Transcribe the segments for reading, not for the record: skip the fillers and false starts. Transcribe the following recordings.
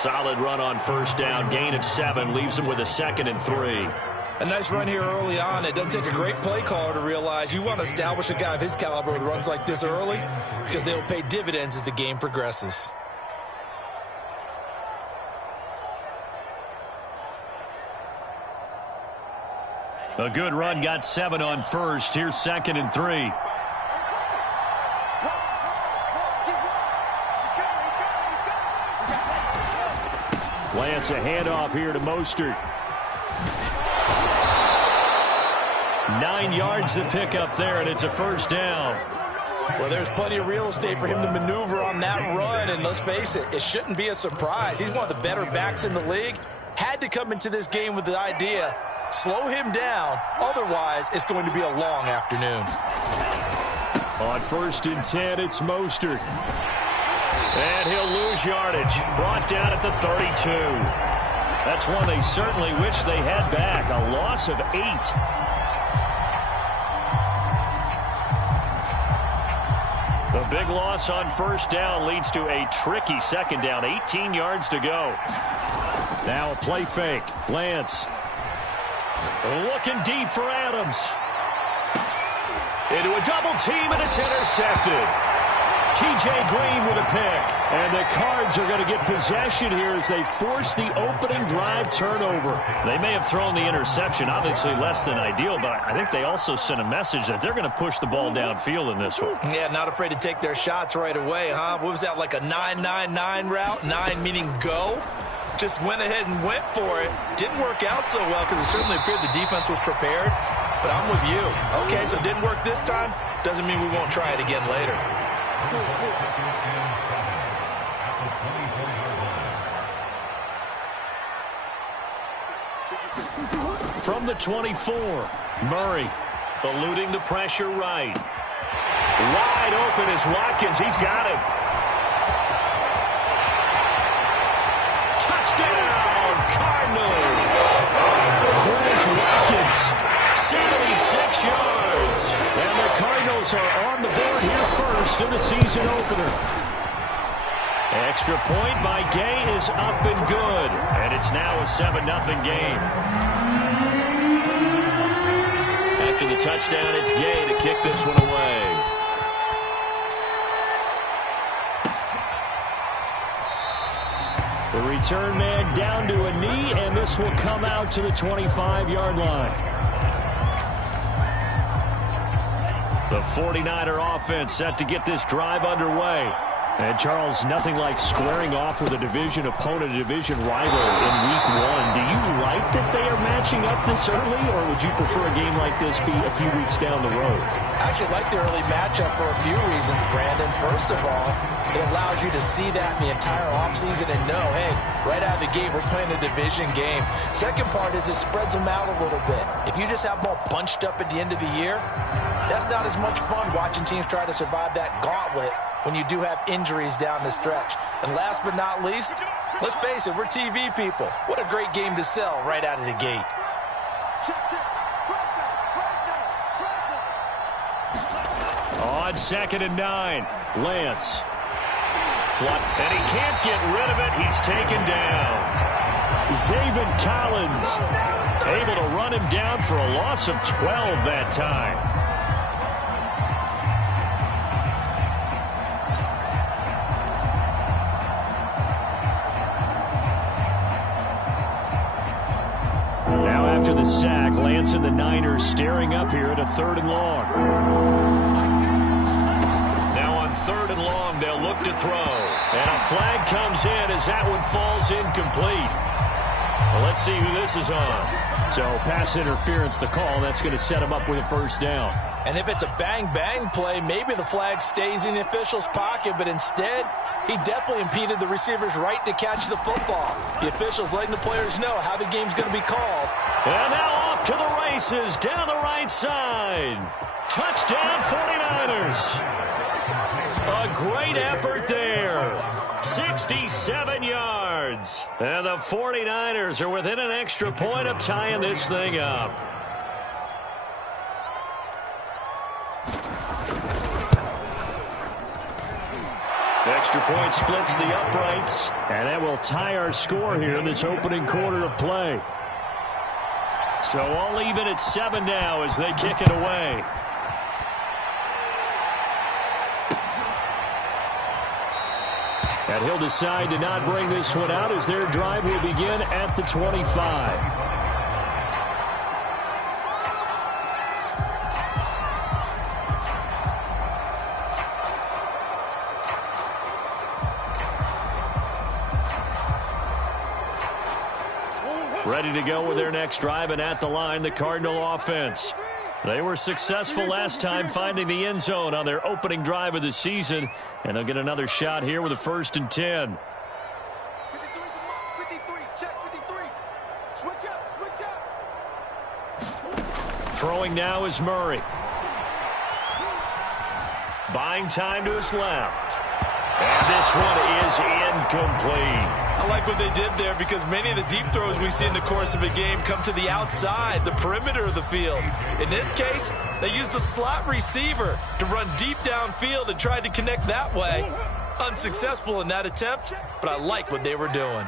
Solid run on first down. Gain of 7 leaves him with a 2nd and 3. A nice run here early on. It doesn't take a great play caller to realize you want to establish a guy of his caliber with runs like this early because they'll pay dividends as the game progresses. A good run, got 7 on first. Here's 2nd and 3. Lance, a handoff here to Mostert. 9 yards to pick up there, and it's a first down. Well, there's plenty of real estate for him to maneuver on that run, and let's face it, it shouldn't be a surprise. He's one of the better backs in the league. Had to come into this game with the idea, slow him down, otherwise it's going to be a long afternoon. On 1st and 10, it's Mostert. And he'll lose yardage. Brought down at the 32. That's one they certainly wish they had back. A loss of 8. The big loss on first down leads to a tricky 2nd down. 18 yards to go. Now a play fake. Lance. Looking deep for Adams. Into a double team, and it's intercepted. T.J. Green with a pick. And the Cards are going to get possession here as they force the opening drive turnover. They may have thrown the interception, obviously less than ideal, but I think they also sent a message that they're going to push the ball downfield in this one. Yeah, not afraid to take their shots right away, huh? What was that, like a 9-9-9 route? 9 meaning go? Just went ahead and went for it. Didn't work out so well because it certainly appeared the defense was prepared. But I'm with you. Okay, so it didn't work this time. Doesn't mean we won't try it again later. From the 24, Murray eluding the pressure right. Wide open is Watkins. He's got it. Touchdown, Cardinals. Chris Watkins, 76 yards. And the Cardinals are on the board here first in the season opener. Extra point by Gay is up and good. And it's now a 7-0 game. After the touchdown, it's Gay to kick this one away. The return man down to a knee, and this will come out to the 25-yard line. The 49er offense set to get this drive underway. And, Charles, nothing like squaring off with a division opponent, a division rival in Week 1. Do you like that they are matching up this early, or would you prefer a game like this be a few weeks down the road? I actually like the early matchup for a few reasons, Brandon. First of all, it allows you to see that in the entire offseason and know, hey, right out of the gate, we're playing a division game. Second part is it spreads them out a little bit. If you just have them all bunched up at the end of the year, that's not as much fun watching teams try to survive that gauntlet when you do have injuries down the stretch. And last but not least, let's face it, we're TV people. What a great game to sell right out of the gate. On 2nd and 9, Lance. And he can't get rid of it. He's taken down. Zaven Collins able to run him down for a loss of 12 that time. After the sack, Lance and the Niners staring up here at a 3rd and long. Now on 3rd and long, they'll look to throw. And a flag comes in as that one falls incomplete. Well, let's see who this is on. So pass interference the call. That's going to set him up with a first down. And if it's a bang-bang play, maybe the flag stays in the official's pocket, but instead, he definitely impeded the receiver's right to catch the football. The official's letting the players know how the game's going to be called. And now off to the races down the right side. Touchdown 49ers. A great effort there. 67 yards. And the 49ers are within an extra point of tying this thing up. Extra point splits the uprights. And that will tie our score here in this opening quarter of play. So all even at 7 now as they kick it away. And he'll decide to not bring this one out as their drive will begin at the 25. Ready to go with their next drive, and at the line, the Cardinal offense. They were successful last time finding the end zone on their opening drive of the season, and they'll get another shot here with a 1st and 10. 53, check 53. Switch up. Throwing now is Murray. Buying time to his left. And this one is incomplete. I like what they did there because many of the deep throws we see in the course of a game come to the outside, the perimeter of the field. In this case, they used the slot receiver to run deep downfield and tried to connect that way. Unsuccessful in that attempt, but I like what they were doing.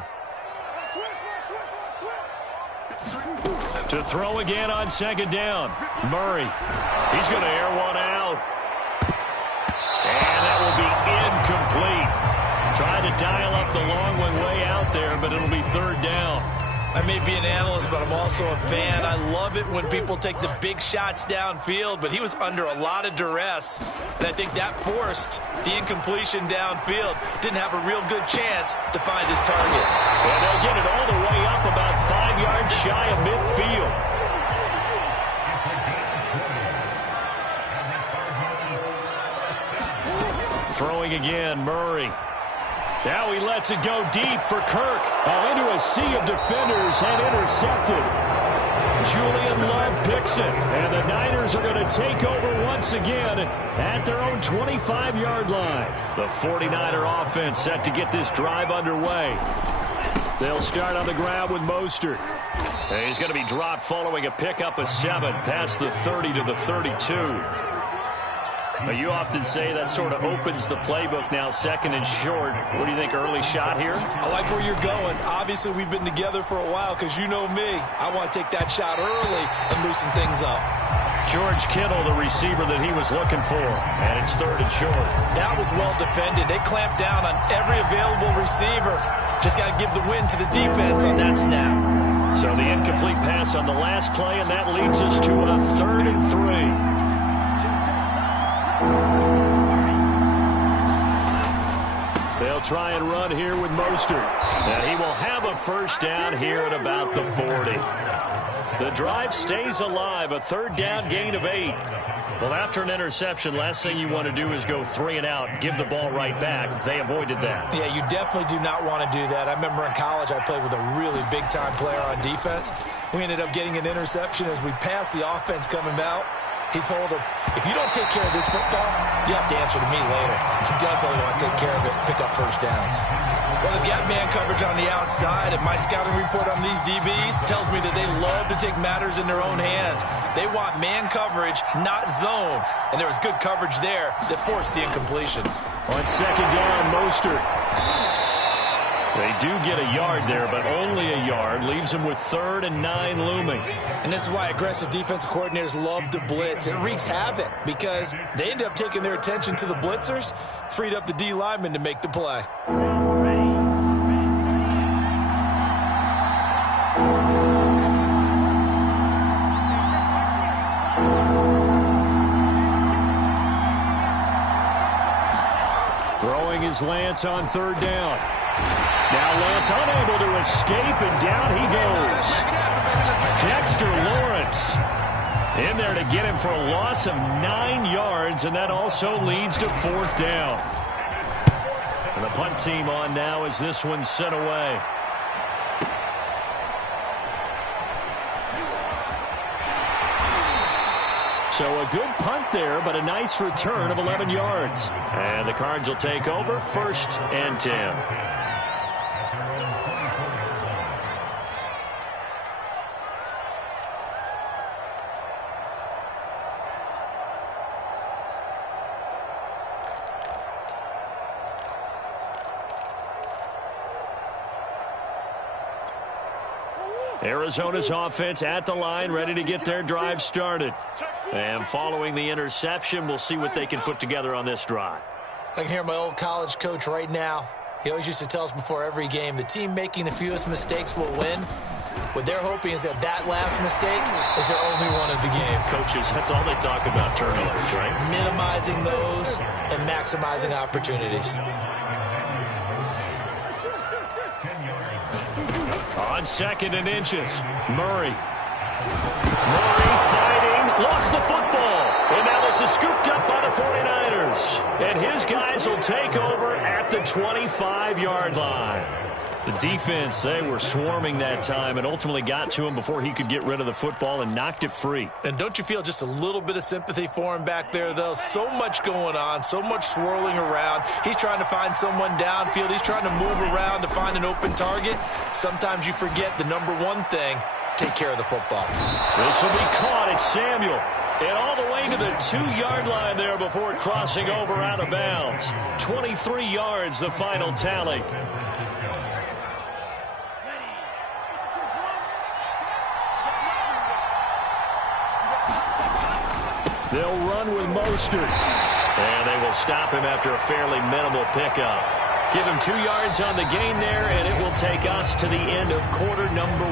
To throw again on 2nd down. Murray. He's going to air one out. And that will be incomplete. Trying to dial up the long one way out there, but it'll be 3rd down. I may be an analyst, but I'm also a fan. I love it when people take the big shots downfield, but he was under a lot of duress, and I think that forced the incompletion downfield. Didn't have a real good chance to find his target. And they'll get it all the way up about 5 yards shy of midfield. Throwing again, Murray. Now he lets it go deep for Kirk. Into a sea of defenders and intercepted. Julian Love picks it. And the Niners are going to take over once again at their own 25-yard line. The 49er offense set to get this drive underway. They'll start on the ground with Mostert. And he's going to be dropped following a pickup of 7 past the 30 to the 32. You often say that sort of opens the playbook now, 2nd and short. What do you think, early shot here? I like where you're going. Obviously, we've been together for a while because you know me. I want to take that shot early and loosen things up. George Kittle, the receiver that he was looking for, and it's 3rd and short. That was well defended. They clamped down on every available receiver. Just got to give the win to the defense on that snap. So the incomplete pass on the last play, and that leads us to a 3rd and 3. They'll try and run here with Mostert. And he will have a 1st down here at about the 40. The drive stays alive, a 3rd down gain of 8. Well, after an interception, last thing you want to do is go 3 and out, give the ball right back. They avoided that. Yeah, you definitely do not want to do that. I remember in college I played with a really big-time player on defense. We ended up getting an interception as we passed the offense coming out. He told him, if you don't take care of this football, you have to answer to me later. You definitely want to take care of it, pick up 1st downs. Well, they've got man coverage on the outside, and my scouting report on these DBs tells me that they love to take matters in their own hands. They want man coverage, not zone. And there was good coverage there that forced the incompletion. On 2nd down, Mostert. They do get a yard there, but only a yard. Leaves them with 3rd and 9 looming. And this is why aggressive defensive coordinators love to blitz. It wreaks havoc because they end up taking their attention to the blitzers, freed up the D lineman to make the play. Throwing is Lance on 3rd down. Now Lance unable to escape, and down he goes. Dexter Lawrence in there to get him for a loss of 9 yards, and that also leads to 4th down. And the punt team on now as this one's sent away. So a good punt there, but a nice return of 11 yards. And the Cards will take over, 1st and 10. Arizona's offense at the line, ready to get their drive started. And following the interception, we'll see what they can put together on this drive. I can hear my old college coach right now. He always used to tell us before every game, the team making the fewest mistakes will win. What they're hoping is that last mistake is their only one of the game. Coaches, that's all they talk about, turnovers, right? Minimizing those and maximizing opportunities. On 2nd and inches, Murray fighting, lost the football. And now this is scooped up by the 49ers. And his guys will take over at the 25-yard line. The defense, they were swarming that time and ultimately got to him before he could get rid of the football and knocked it free. And don't you feel just a little bit of sympathy for him back there, though? So much going on, so much swirling around. He's trying to find someone downfield. He's trying to move around to find an open target. Sometimes you forget the number one thing, take care of the football. This will be caught. It's Samuel. And all the way to the 2-yard line there before crossing over out of bounds. 23 yards, the final tally. They'll run with Mostert. And they will stop him after a fairly minimal pickup. Give him 2 yards on the gain there, and it will take us to the end of quarter number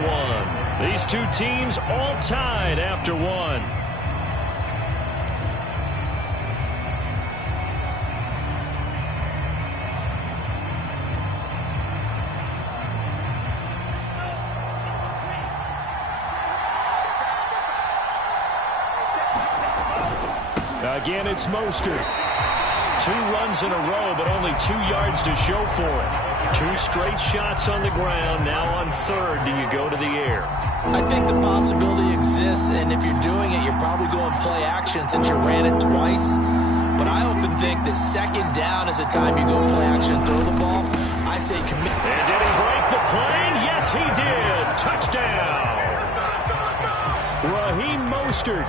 1. These two teams all tied after 1. Again, it's Mostert. 2 runs in a row, but only 2 yards to show for it. 2 straight shots on the ground. Now on 3rd, do you go to the air? I think the possibility exists, and if you're doing it, you're probably going play action since you ran it twice. But I often think that 2nd down is a time you go play action and throw the ball. I say commit. And did he break the plane? Yes, he did. Touchdown. Raheem Mostert.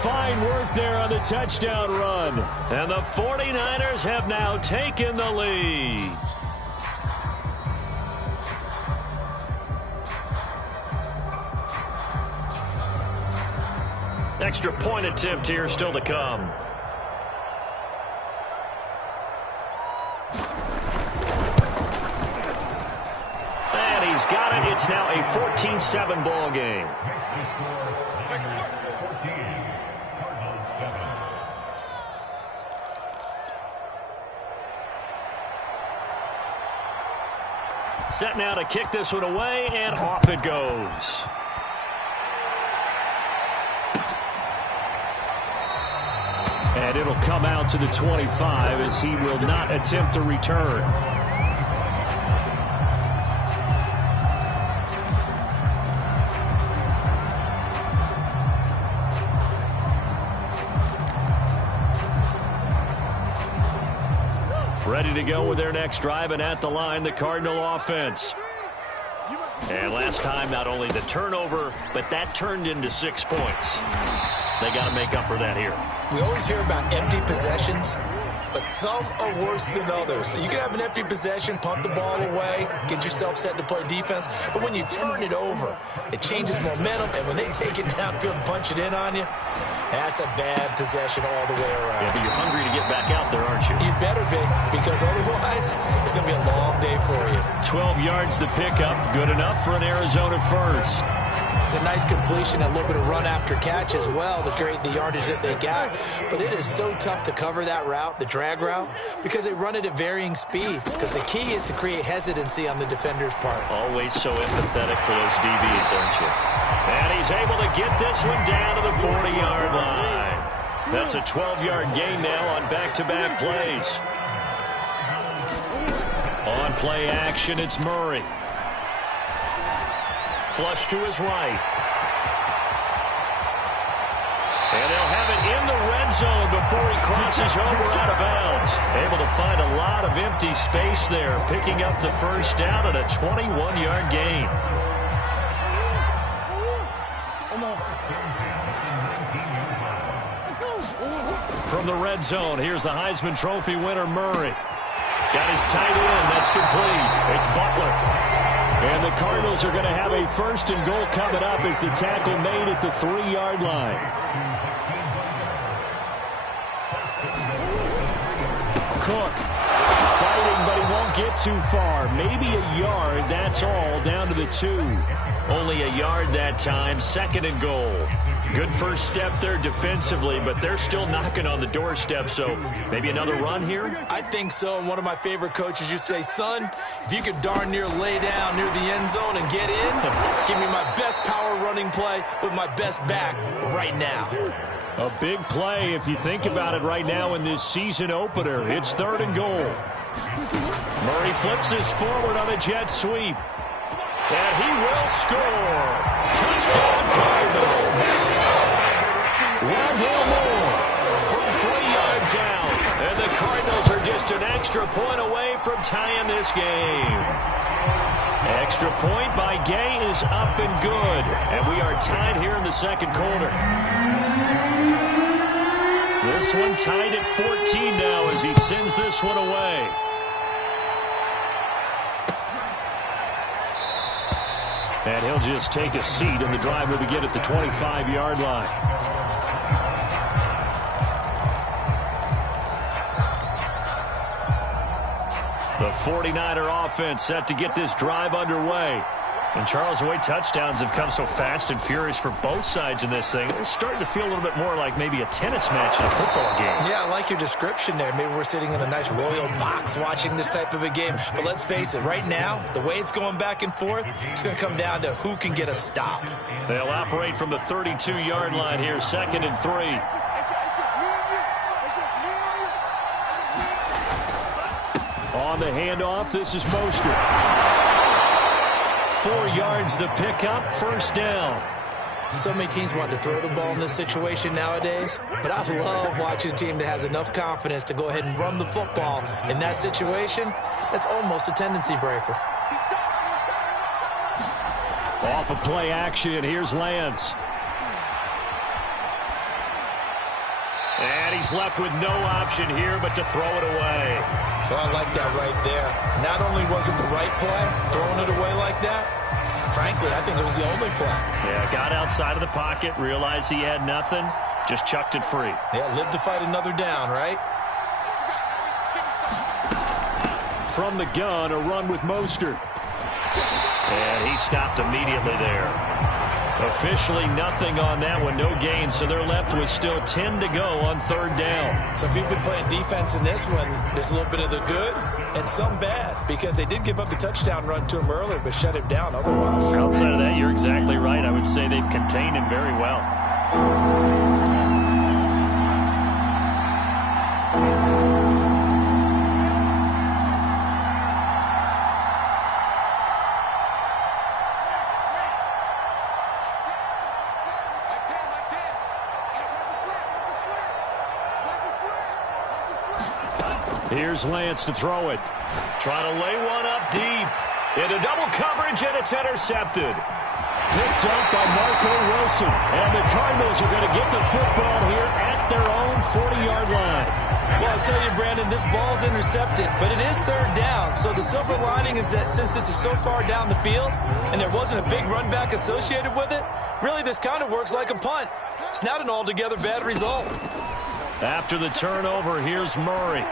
Fine work there on the touchdown run. And the 49ers have now taken the lead. Extra point attempt here still to come. And he's got it. It's now a 14-7 ball game. Set now to kick this one away, and off it goes. And it'll come out to the 25 as he will not attempt to return. Ready to go with their next drive, and at the line, the Cardinal offense. And last time, not only the turnover, but that turned into 6 points. They got to make up for that here. We always hear about empty possessions, but some are worse than others. You can have an empty possession, punt the ball away, get yourself set to play defense, but when you turn it over, it changes momentum, and when they take it downfield and punch it in on you, that's a bad possession all the way around. Yeah, but you're hungry to get back out there, aren't you? You better be, because otherwise, it's going to be a long day for you. 12 yards to pick up, good enough for an Arizona first. It's a nice completion, a little bit of run after catch as well to create the yardage that they got. But it is so tough to cover that route, the drag route, because they run it at varying speeds. Because the key is to create hesitancy on the defender's part. Always so empathetic for those DBs, aren't you? And he's able to get this one down to the 40-yard line. That's a 12-yard gain now on back-to-back plays. On play action, it's Murray. Flush to his right. And they'll have it in the red zone before he crosses over out of bounds. Able to find a lot of empty space there, picking up the first down and a 21-yard gain. From the red zone, here's the Heisman Trophy winner, Murray. Got his tight end. That's complete. It's Butler. And the Cardinals are going to have a 1st and goal coming up as the tackle made at the 3-yard line. Cook fighting, but he won't get too far. Maybe a yard, that's all, down to the 2. Only a yard that time, 2nd and goal. Good first step there defensively, but they're still knocking on the doorstep, so maybe another run here? I think so, and one of my favorite coaches used to say, son, if you could darn near lay down near the end zone and get in, give me my best power running play with my best back right now. A big play if you think about it right now in this season opener. It's 3rd and goal. Murray flips this forward on a jet sweep. And he will score. Touchdown Cardinals. Rondale Moore from 3 yards out. And the Cardinals are just an extra point away from tying this game. Extra point by Gay is up and good. And we are tied here in the 2nd quarter. This one tied at 14 now as he sends this one away. And he'll just take a seat, and the drive will begin at the 25-yard line. The 49er offense set to get this drive underway. And Charles, the way touchdowns have come so fast and furious for both sides in this thing, it's starting to feel a little bit more like maybe a tennis match in a football game. Yeah, I like your description there. Maybe we're sitting in a nice royal box watching this type of a game. But let's face it, right now, the way it's going back and forth, it's going to come down to who can get a stop. They'll operate from the 32-yard line here, 2nd and 3. On the handoff, this is Mostert. 4 yards the pickup, 1st down. So many teams want to throw the ball in this situation nowadays, but I love watching a team that has enough confidence to go ahead and run the football in that situation. That's almost a tendency breaker. Off of play action, here's Lance. And he's left with no option here but to throw it away. So I like that right there. Not only was it the right play, throwing it away like that, frankly, I think it was the only play. Yeah, got outside of the pocket, realized he had nothing, just chucked it free. Yeah, live to fight another down, right? From the gun, a run with Mostert. And he stopped immediately there. Officially nothing on that one, no gain, so they're left with still 10 to go on 3rd down. So if you've been playing defense in this one, there's a little bit of the good and some bad, because they did give up the touchdown run to him earlier, but shut him down otherwise. Outside of that, you're exactly right. I would say they've contained him very well. Here's Lance to throw it. Trying to lay one up deep. Into double coverage, and it's intercepted. Picked up by Marco Wilson. And the Cardinals are going to get the football here at their own 40-yard line. Well, I'll tell you, Brandon, this ball's intercepted, but it is 3rd down. So the silver lining is that since this is so far down the field and there wasn't a big run back associated with it, really this kind of works like a punt. It's not an altogether bad result. After the turnover, here's Murray.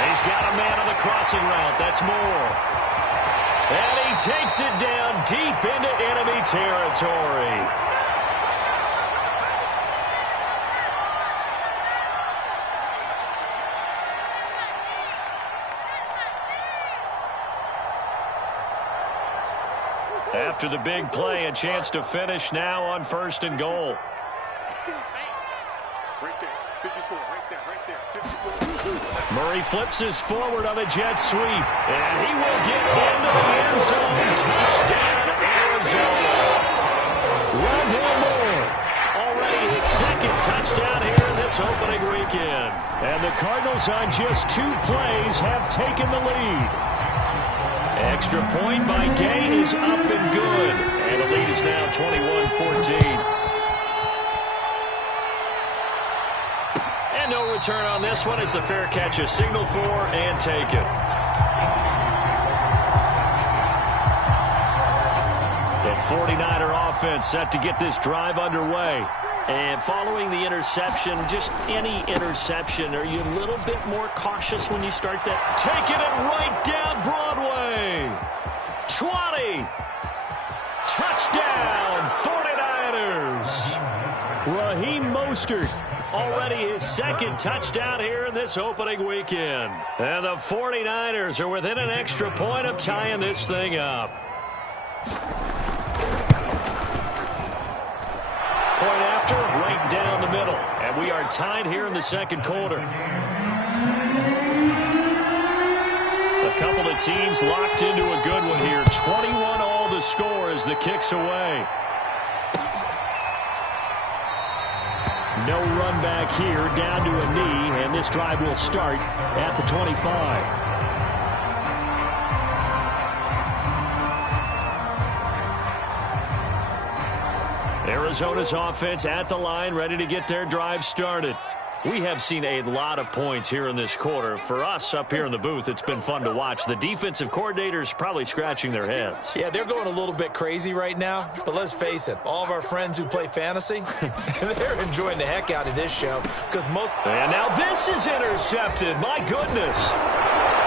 He's got a man on the crossing route. That's Moore. And he takes it down deep into enemy territory. After the big play, a chance to finish now on 1st and goal. Murray flips his forward on a jet sweep, and he will get into the end zone. Touchdown, Arizona. Rondale Moore, already his 2nd touchdown here in this opening weekend. And the Cardinals on just 2 plays have taken the lead. Extra point by Gay is up and good. And the lead is now 21-14. No return on this one as the fair catch is signaled for and taken. 49er offense set to get this drive underway. And following the interception, just any interception, are you a little bit more cautious when you start that? Taking it right down Broadway. 20. Touchdown, 49ers. Raheem Mostert, already his second touchdown here in this opening weekend. And the 49ers are within an extra point of tying this thing up. Point after, right down the middle. And we are tied here in the second quarter. A couple of teams locked into a good one here. 21 all the score as the kick's away. No run back here, down to a knee, and this drive will start at the 25. Arizona's offense at the line, ready to get their drive started. We have seen a lot of points here in this quarter. For us up here in the booth, it's been fun to watch. The defensive coordinators probably scratching their heads. Yeah, they're going a little bit crazy right now. But let's face it, all of our friends who play fantasy, they're enjoying the heck out of this show. Because most... And now this is intercepted. My goodness.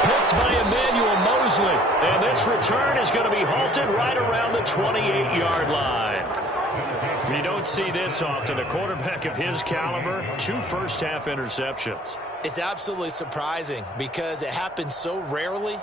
Picked by Emmanuel Mosley. And this return is going to be halted right around the 28-yard line. You don't see this often. A quarterback of his caliber, 2 first-half interceptions. It's absolutely surprising because it happens so rarely.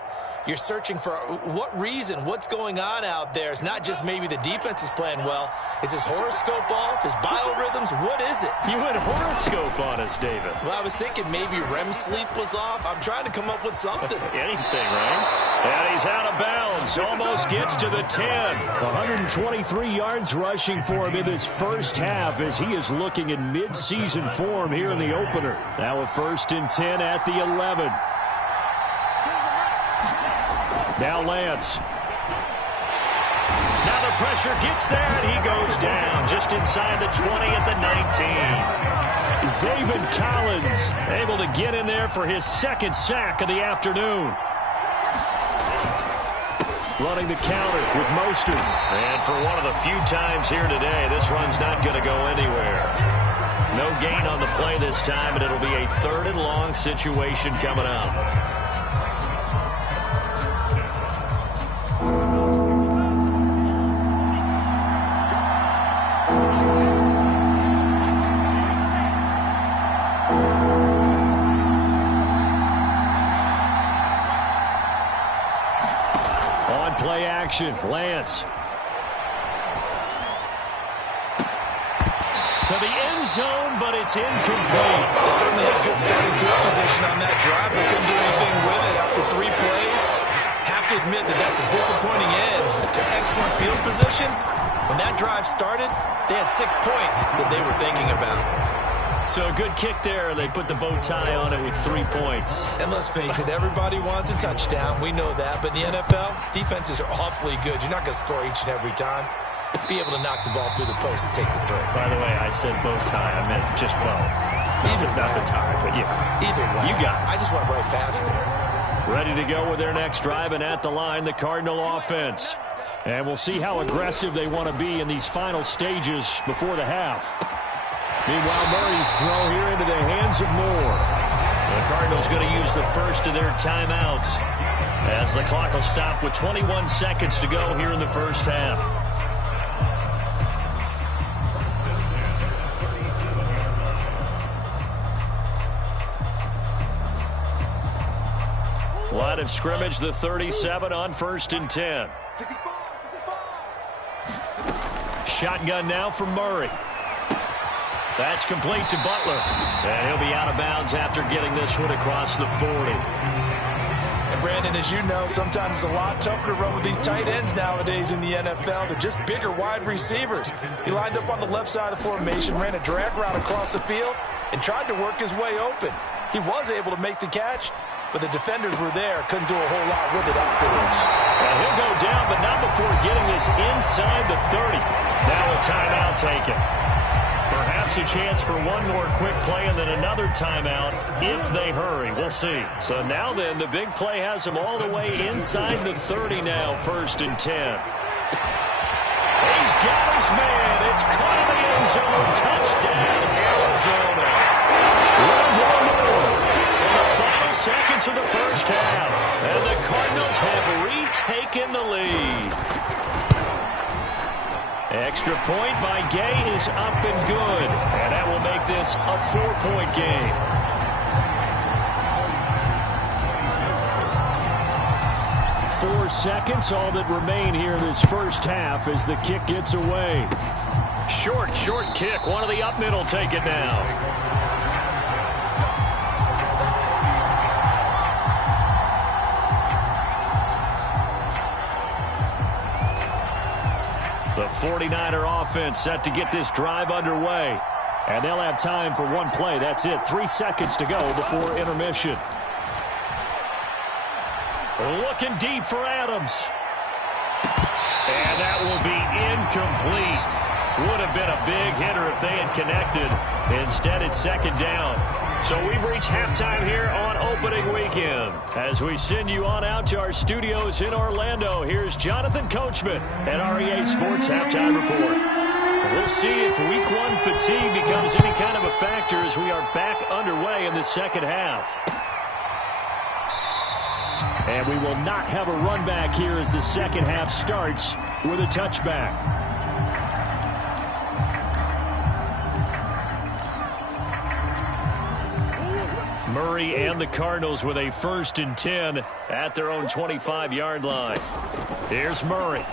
You're searching for what reason, what's going on out there. It's not just maybe the defense is playing well. Is his horoscope off? His biorhythms? What is it? You went horoscope on us, Davis. Well, I was thinking maybe REM sleep was off. I'm trying to come up with something. Anything, right? And he's out of bounds. Almost gets to the 10. 123 yards rushing for him in this first half as he is looking in mid-season form here in the opener. Now a 1st and 10 at the 11. Now Lance. Now the pressure gets there, and he goes down just inside the 20 at the 19. Zaven Collins able to get in there for his second sack of the afternoon. Running the counter with Mostert. And for one of the few times here today, this run's not going to go anywhere. No gain on the play this time, and it'll be a 3rd and long situation coming up. Play action. Lance. To the end zone, but it's incomplete. They certainly had good starting field position on that drive, but couldn't do anything with it after 3 plays. Have to admit that that's a disappointing end to excellent field position. When that drive started, they had 6 points that they were thinking about. So a good kick there. They put the bow tie on it with 3 points. And let's face it, everybody wants a touchdown. We know that. But in the NFL, defenses are awfully good. You're not going to score each and every time. Be able to knock the ball through the post and take the throw. By the way, I said bow tie. I meant just bow. Not the tie, but yeah. Either way. You got it. I just went right past it. Ready to go with their next drive, and at the line, the Cardinal offense. And we'll see how aggressive they want to be in these final stages before the half. Meanwhile, Murray's throw here into the hands of Moore. The Cardinals going to use the first of their timeouts as the clock will stop with 21 seconds to go here in the first half. Line of scrimmage, the 37 on 1st and 10. Shotgun now for Murray. That's complete to Butler. And he'll be out of bounds after getting this one across the 40. And Brandon, as you know, sometimes it's a lot tougher to run with these tight ends nowadays in the NFL. They're just bigger wide receivers. He lined up on the left side of the formation, ran a drag route across the field, and tried to work his way open. He was able to make the catch, but the defenders were there. Couldn't do a whole lot with it afterwards. And he'll go down, but not before getting this inside the 30. Now a timeout taken. Perhaps a chance for one more quick play and then another timeout if they hurry. We'll see. So now then, the big play has them all the way inside the 30 now, 1st and 10. He his man. It's caught in the end zone. Touchdown, Arizona. One more in the final seconds of the first half. And the Cardinals have retaken the lead. Extra point by Gay is up and good. And that will make this a 4-point game. Seconds, all that remain here in this first half as the kick gets away. Short kick. One of the up middle take it now. The 49er offense set to get this drive underway. And they'll have time for one play. That's it. 3 seconds to go before intermission. Looking deep for Adams. And that will be incomplete. Would have been a big hitter if they had connected. Instead, it's second down. So we've reached halftime here on opening weekend. As we send you on out to our studios in Orlando, here's Jonathan Coachman at REA Sports Halftime Report. We'll see if week one fatigue becomes any kind of a factor as we are back underway in the second half. And we will not have a run back here as the second half starts with a touchback. Murray and the Cardinals with a 1st and 10 at their own 25-yard line. Here's Murray.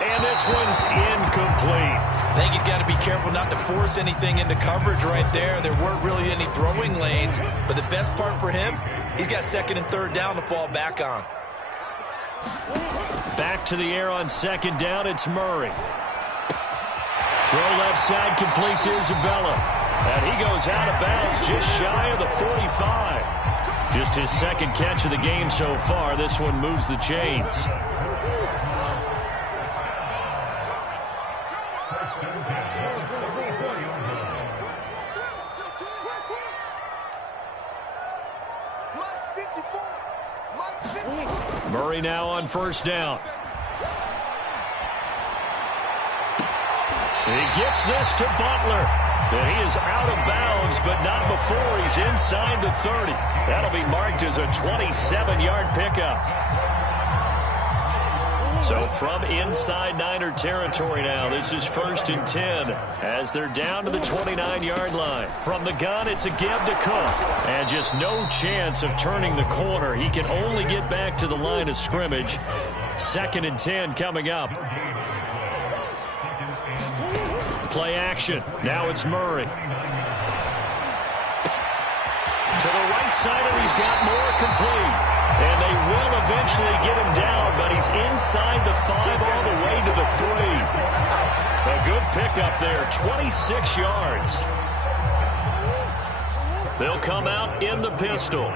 And this one's incomplete. I think he's got to be careful not to force anything into coverage right there. There weren't really any throwing lanes, but the best part for him, he's got 2nd and 3rd down to fall back on. Back to the air on 2nd down, it's Murray. Throw left side complete to Isabella. And he goes out of bounds just shy of the 45. Just his 2nd catch of the game so far. This one moves the chains. Murray now on 1st down. He gets this to Butler. And he is out of bounds, but not before he's inside the 30. That'll be marked as a 27-yard pickup. So from inside Niner territory now, this is 1st and 10 as they're down to the 29-yard line. From the gun, it's a give to Cook. And just no chance of turning the corner. He can only get back to the line of scrimmage. 2nd and 10 coming up. Play action. Now it's Murray. To the right side, and he's got more complete. And they will eventually get him down, but he's inside the 5 all the way to the 3. A good pickup there, 26 yards. They'll come out in the pistol.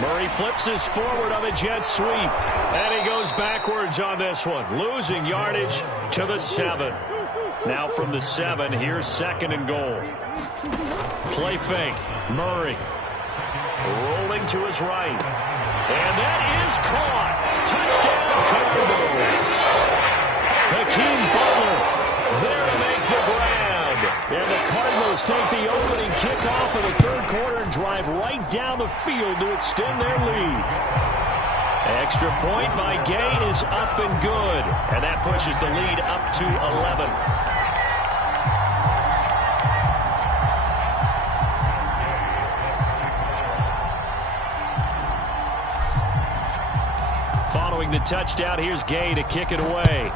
Murray flips this forward on a jet sweep. And he goes backwards on this one, losing yardage to the 7. Now from the 7, here's 2nd and goal. Play fake. Murray rolling to his right. And that is caught. Touchdown, Cardinals. Hakeem Butler there to make the grab. And the Cardinals take the opening kickoff of the 3rd quarter and drive right down the field to extend their lead. Extra point by Gay is up and good. And that pushes the lead up to 11. Following the touchdown, here's Gay to kick it away.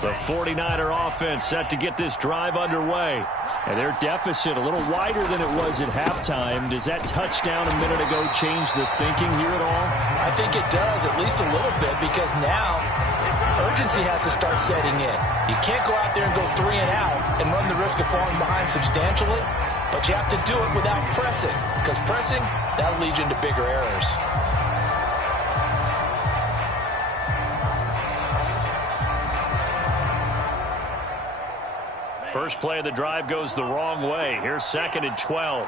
The 49er offense set to get this drive underway. And their deficit a little wider than it was at halftime. Does that touchdown a minute ago change the thinking here at all? I think it does, at least a little bit, because now urgency has to start setting in. You can't go out there and go 3 and out and run the risk of falling behind substantially, but you have to do it without pressing, because pressing, that'll lead you into bigger errors. First play of the drive goes the wrong way. Here's 2nd and 12.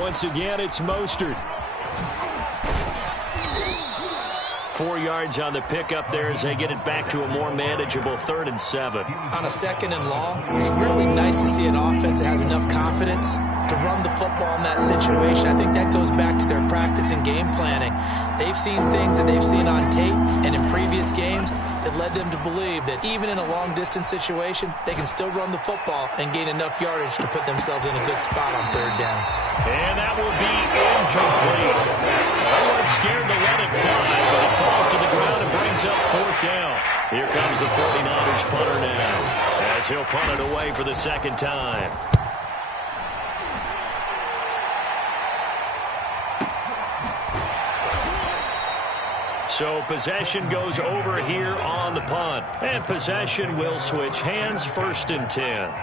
Once again, it's Mostert. 4 yards on the pickup there as they get it back to a more manageable 3rd and 7. On a 2nd and long, it's really nice to see an offense that has enough confidence to run the football in that situation. I think that goes back to their practice and game planning. They've seen things that they've seen on tape and in previous games that led them to believe that even in a long-distance situation, they can still run the football and gain enough yardage to put themselves in a good spot on 3rd down. And that will be incomplete. No one's scared to let it fly, but it falls to the ground and brings up 4th down. Here comes the 49ers punter now, as he'll punt it away for the 2nd time. So possession goes over here on the punt. And possession will switch hands, 1st and 10.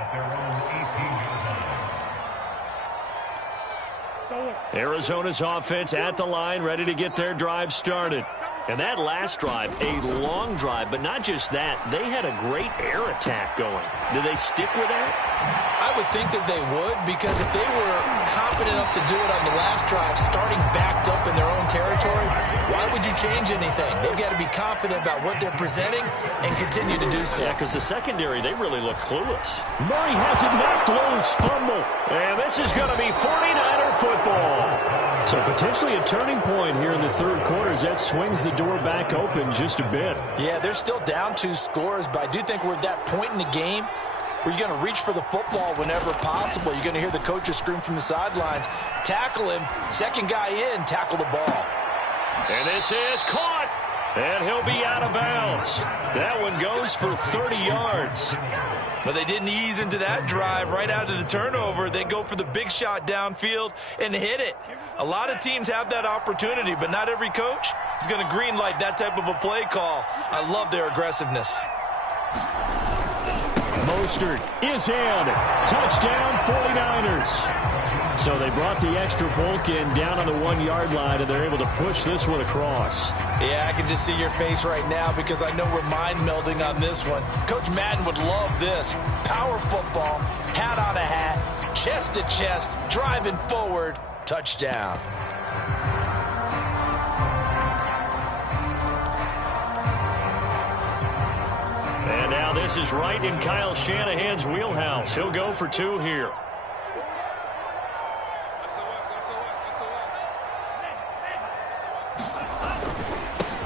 Arizona's offense at the line, ready to get their drive started. And that last drive, a long drive, but not just that. They had a great air attack going. Did they stick with that? I would think that they would, because if they were confident enough to do it on the last drive, starting backed up in their own territory, why would you change anything? They've got to be confident about what they're presenting and continue to do so. Yeah, because the secondary, they really look clueless. Murray has it knocked loose, fumble. And this is going to be 49er football. So potentially a turning point here in the 3rd quarter as that swings the door back open just a bit. Yeah, they're still down 2 scores, but I do think we're at that point in the game where you're going to reach for the football whenever possible. You're going to hear the coaches scream from the sidelines. Tackle him. 2nd guy in, tackle the ball. And this is caught. And he'll be out of bounds. That one goes for 30 yards. But they didn't ease into that drive right out of the turnover. They go for the big shot downfield and hit it. A lot of teams have that opportunity, but not every coach is going to green light that type of a play call. I love their aggressiveness. Mostert is in. Touchdown, 49ers. So they brought the extra bulk in down on the 1-yard line, and they're able to push this one across. Yeah, I can just see your face right now because I know we're mind melding on this one. Coach Madden would love this. Power football, hat on a hat, chest to chest, driving forward, touchdown. And now this is right in Kyle Shanahan's wheelhouse. He'll go for 2 here.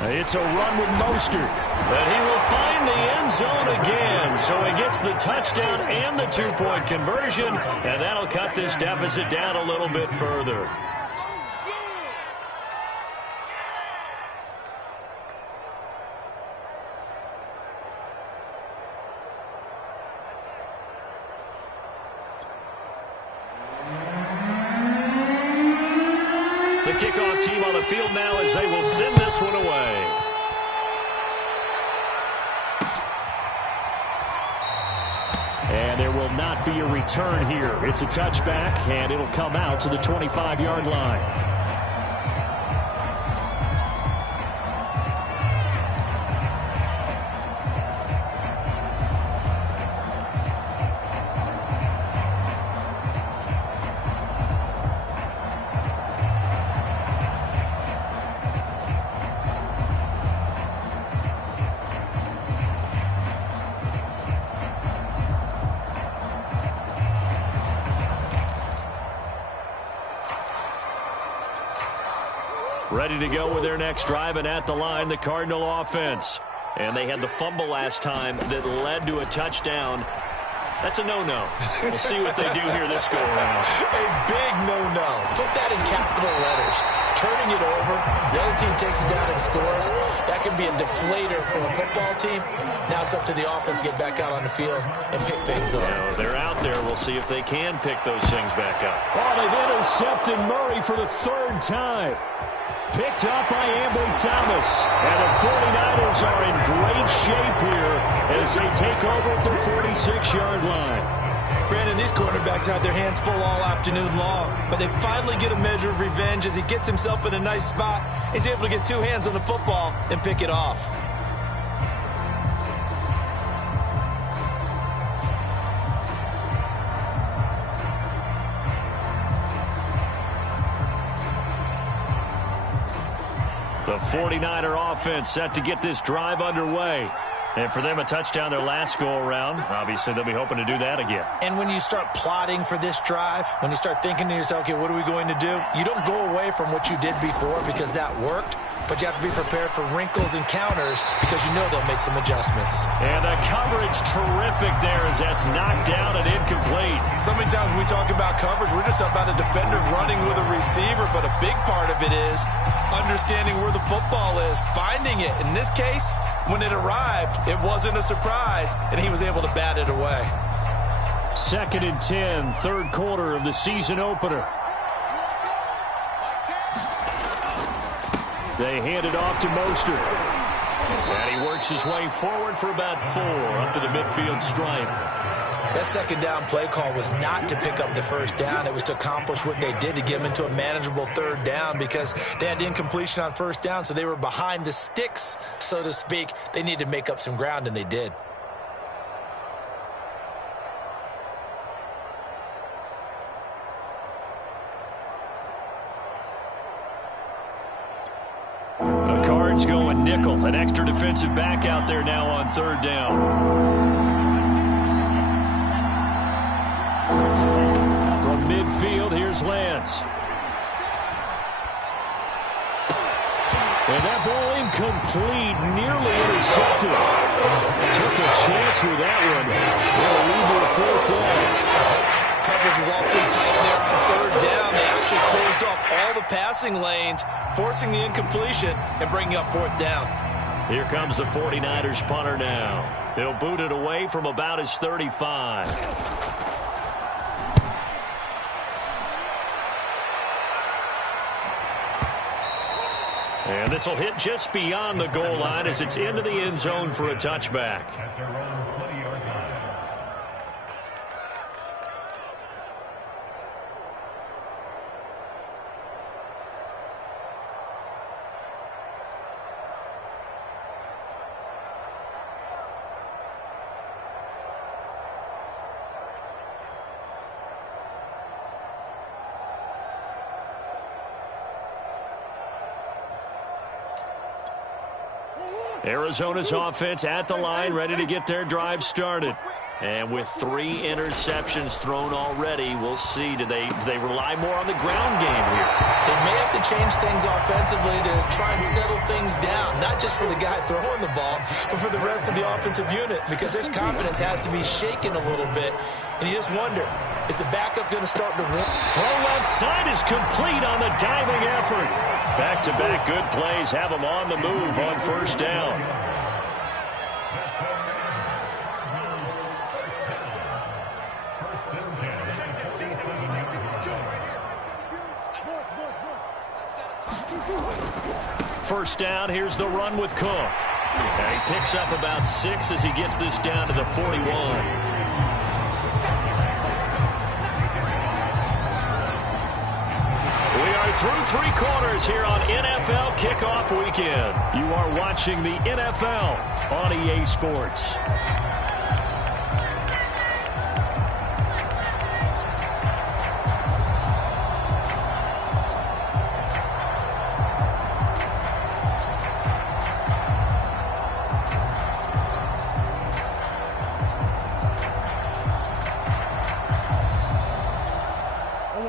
It's a run with Mostert. But he will find the end zone again. So he gets the touchdown and the 2-point conversion. And that'll cut this deficit down a little bit further. The kickoff team on the field now as they will send this one away. And there will not be a return here. It's a touchback, and it'll come out to the 25-yard line. Ready to go with their next drive, and at the line, the Cardinal offense. And they had the fumble last time that led to a touchdown. That's a no-no. We'll see what they do here this go-around. A big no-no. Put that in capital letters. Turning it over, the other team takes it down and scores. That can be a deflator for a football team. Now it's up to the offense to get back out on the field and pick things up. Now, they're out there. We'll see if they can pick those things back up. Oh, they've intercepted Murray for the 3rd time. Picked up by Ambry Thomas. And the 49ers are in great shape here as they take over at their 46-yard line. Brandon, these quarterbacks had their hands full all afternoon long, but they finally get a measure of revenge as he gets himself in a nice spot. He's able to get two hands on the football and pick it off. The 49er offense set to get this drive underway. And for them, a touchdown their last go-around. Obviously, they'll be hoping to do that again. And when you start plotting for this drive, when you start thinking to yourself, okay, what are we going to do? You don't go away from what you did before because that worked, but you have to be prepared for wrinkles and counters because you know they'll make some adjustments. And the coverage terrific there as that's knocked down and incomplete. So many times when we talk about coverage, we're just about a defender running with a receiver, but a big part of it is understanding where the football is, finding it. In this case, when it arrived, it wasn't a surprise, and he was able to bat it away. 2nd and 10, third quarter of the season opener. They hand it off to Mostert. And he works his way forward for about 4 up to the midfield stripe. That second down play call was not to pick up the first down. It was to accomplish what they did to get them into a manageable third down because they had incompletion on first down, so they were behind the sticks, so to speak. They needed to make up some ground, and they did. The Cards going nickel. An extra defensive back out there now on third down. From midfield, here's Lance. And that ball incomplete, nearly intercepted. Took a chance with that one. And a lead fourth down. Coverage is awfully tight there on third down. They actually closed off all the passing lanes, forcing the incompletion and bringing up fourth down. Here comes the 49ers punter now. They'll boot it away from about his 35. And this will hit just beyond the goal line as it's into the end zone for a touchback. Arizona's offense at the line, ready to get their drive started. And with 3 interceptions thrown already, we'll see. Do they rely more on the ground game here? They may have to change things offensively to try and settle things down, not just for the guy throwing the ball, but for the rest of the offensive unit, because their confidence has to be shaken a little bit. And you just wonder, is the backup going to start to run? Throw left side is complete on the diving effort. Back-to-back good plays have them on the move on first down. First down, here's the run with Cook. And he picks up about 6 as he gets this down to the 41. Through 3 quarters here on NFL Kickoff Weekend. You are watching the NFL on EA Sports.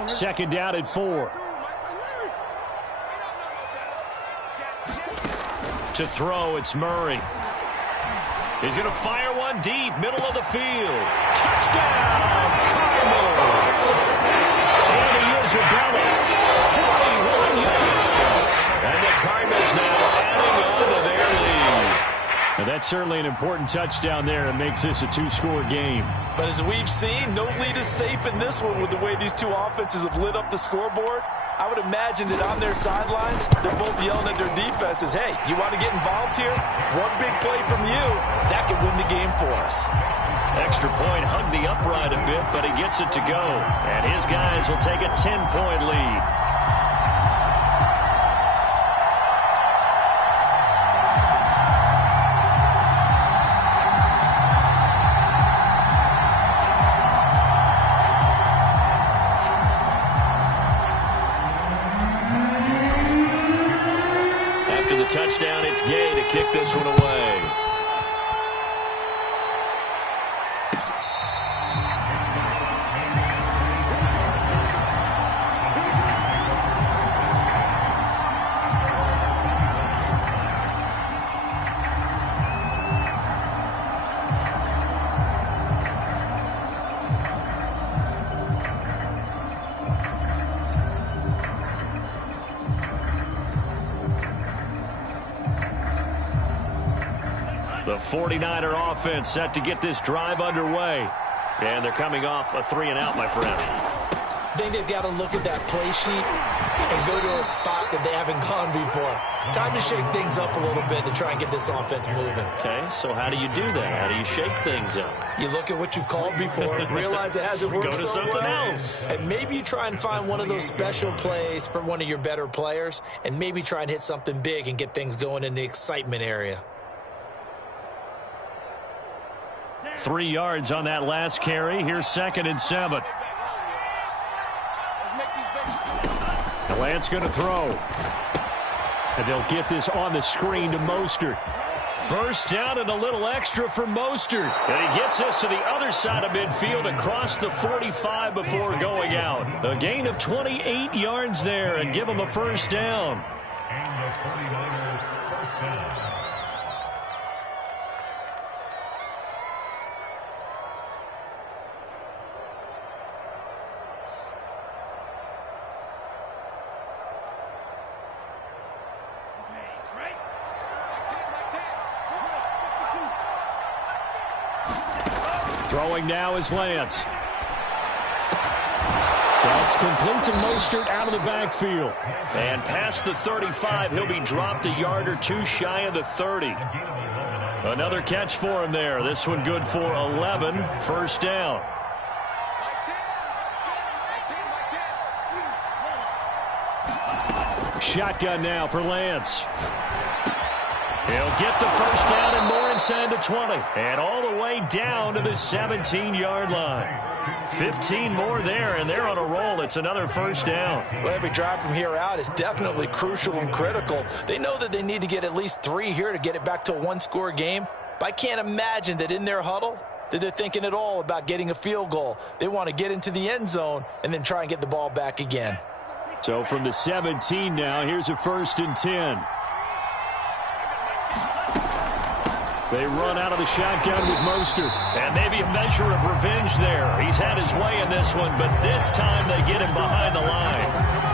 Second down at 4. To throw, it's Murray. He's going to fire one deep, middle of the field. Touchdown, Cardinals! And he is about 41 yards. And the Cardinals now adding on to their lead. And that's certainly an important touchdown there. It makes this a 2-score game. But as we've seen, no lead is safe in this one with the way these two offenses have lit up the scoreboard. I would imagine that on their sidelines, they're both yelling at their defenses, hey, you want to get involved here? One big play from you, that could win the game for us. Extra point hugged the upright a bit, but he gets it to go. And his guys will take a 10-point lead. After the touchdown, it's Gay to kick this one away. The 49er offense set to get this drive underway. And they're coming off a 3-and-out, my friend. I think they've got to look at that play sheet and go to a spot that they haven't gone before. Time to shake things up a little bit to try and get this offense moving. Okay, so how do you do that? How do you shake things up? You look at what you've called before, realize it hasn't worked Go to so something well, else. and maybe you try and find one of those special plays for one of your better players, and maybe try and hit something big and get things going in the excitement area. 3 yards on that last carry. Here's 2nd and 7. Lance going to throw. And they'll get this on the screen to Mostert. First down and a little extra for Mostert. And he gets us to the other side of midfield across the 45 before going out. A gain of 28 yards there and give him a first down. Throwing now is Lance. That's complete to Mostert out of the backfield. And past the 35, he'll be dropped a yard or two shy of the 30. Another catch for him there. This one good for 11. First down. Shotgun now for Lance. He'll get the first down and more inside the 20. And all the way down to the 17-yard line. 15 more there, and they're on a roll. It's another first down. Well, every drive from here out is definitely crucial and critical. They know that they need to get at least 3 here to get it back to a one-score game. But I can't imagine that in their huddle that they're thinking at all about getting a field goal. They want to get into the end zone and then try and get the ball back again. So from the 17 now, here's a 1st and 10. They run out of the shotgun with Mostert. And maybe a measure of revenge there. He's had his way in this one, but this time they get him behind the line.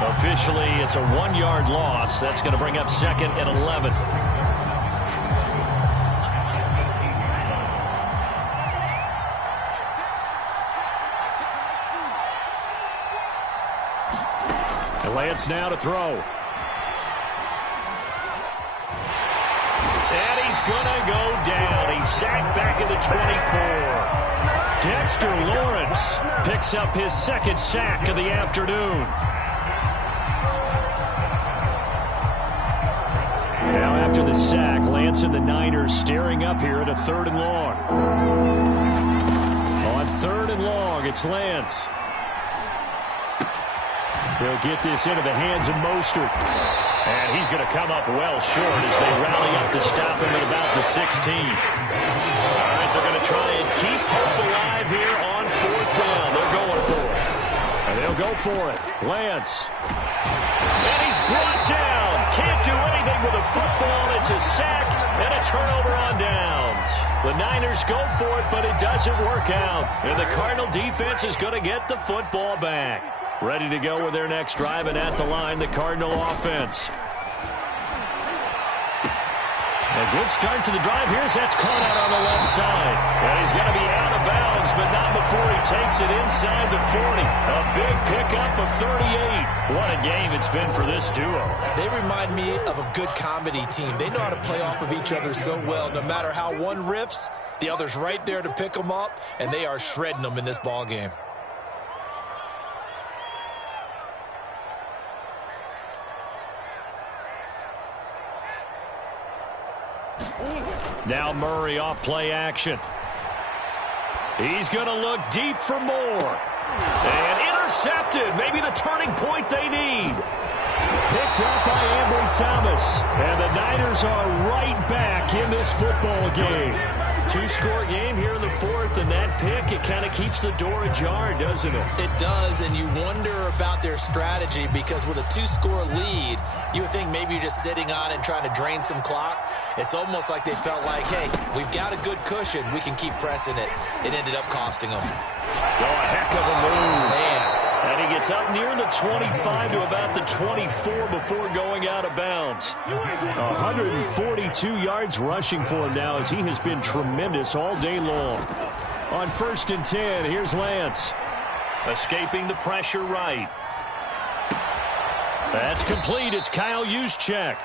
Officially, it's a 1-yard loss. That's going to bring up 2nd and 11. And Lance now to throw. Gonna go down. He's sacked back at the 24. Dexter Lawrence picks up his 2nd sack of the afternoon. Now after the sack, Lance and the Niners staring up here at a 3rd and long. On 3rd and long, it's Lance. They'll get this into the hands of Mostert. And he's going to come up well short as they rally up to stop him at about the 16. All right, they're going to try and keep hope alive here on 4th down. They're going for it. And they'll go for it. Lance. And he's brought down. Can't do anything with a football. It's a sack and a turnover on downs. The Niners go for it, but it doesn't work out. And the Cardinal defense is going to get the football back. Ready to go with their next drive, and at the line, the Cardinal offense. And A good start to the drive here as that's caught out on the left side. And he's going to be out of bounds, but not before he takes it inside the 40. A big pickup of 38. What a game it's been for this duo. They remind me of a good comedy team. They know how to play off of each other so well. No matter how one riffs, the other's right there to pick them up, and they are shredding them in this ball game. Now Murray off play action. He's going to look deep for more. And intercepted. Maybe the turning point they need. Picked up by Ambry Thomas. And the Niners are right back in this football game. Two-score game here in the fourth, and that pick, it kind of keeps the door ajar, doesn't it? It does, and you wonder about their strategy because with a two-score lead, you would think maybe you're just sitting on it and trying to drain some clock. It's almost like they felt like, hey, we've got a good cushion. We can keep pressing it. It ended up costing them. Oh, a heck of a move. Man. And he gets up near the 25 to about the 24 before going out of bounds. 142 yards rushing for him now as he has been tremendous all day long. On 1st and 10, here's Lance. Escaping the pressure right. That's complete. It's Kyle Juszczyk.